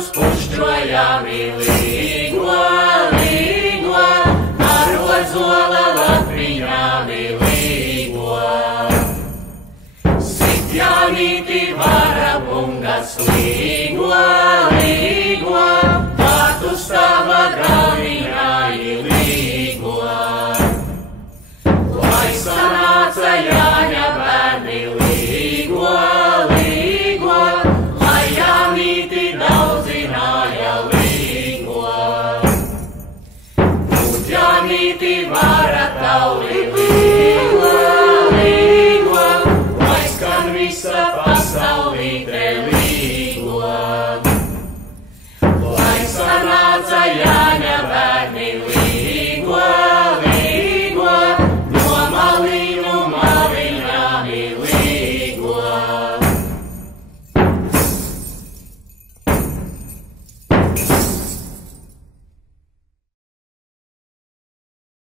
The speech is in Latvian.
vārdus pušķojām līgo, līgo, ar ozola latriņām līgo. Sitjānīti vara bungas līgo, līgo, vārdus tava grāviņā līgo. Lai sanāca Jāņa bērni līgo, līgo, lai Jānīti daudzināja līgo. Būt Jānīti vara tauli līgo, līgo, lai skan visa pasaulīte līgo.